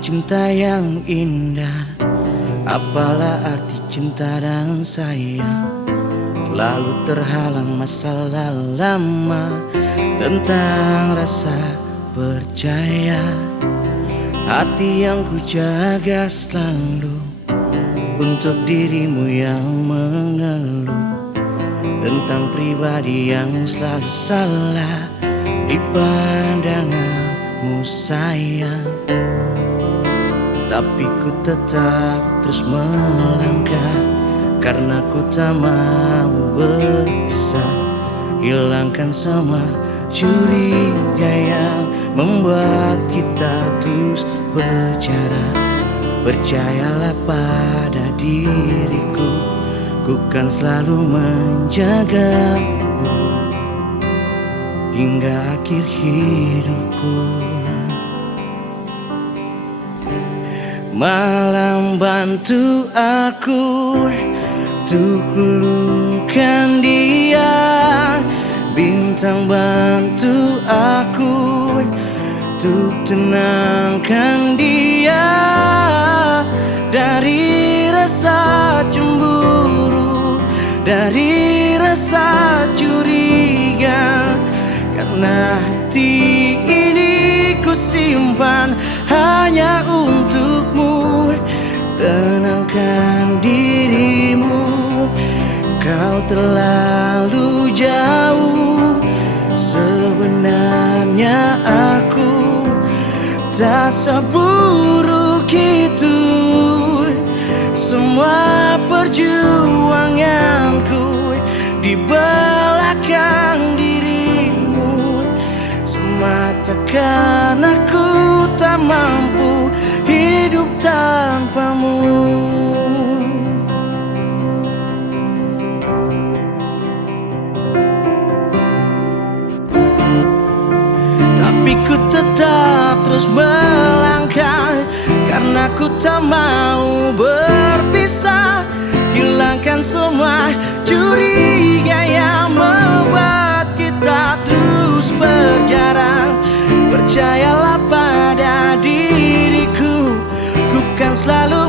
cinta yang indah? Apalah arti cinta dan sayang? Lalu terhalang masalah lama tentang rasa percaya. Hati yang ku jaga selalu untuk dirimu yang mengeluh tentang pribadi yang selalu salah di pandanganmu sayang. Tapi ku tetap terus melangkah karena ku tak mau berpisah. Hilangkan semua curiga yang membuat kita terus berjarak. Percayalah pada diriku, ku kan selalu menjagamu hingga akhir hidupku. Malam bantu aku untuk lukan dia, bintang bantu aku untuk tenangkan dia dari rasa cemburu, dari rasa curiga. Karena hati ini ku simpan hanya untukmu. Tenangkan dirimu, kau terlalu jauh. Sebenarnya aku tak seburuk itu. Semua perjuanganku di belakang dirimu, semata karena aku tak mampu hidup tanpamu. Tapi ku tetap terus melangkah karena ku tak mau berpisah. Hilangkan semua curiga yang membuat kita terus berjarak. Percayalah pada diriku, ku kan selalu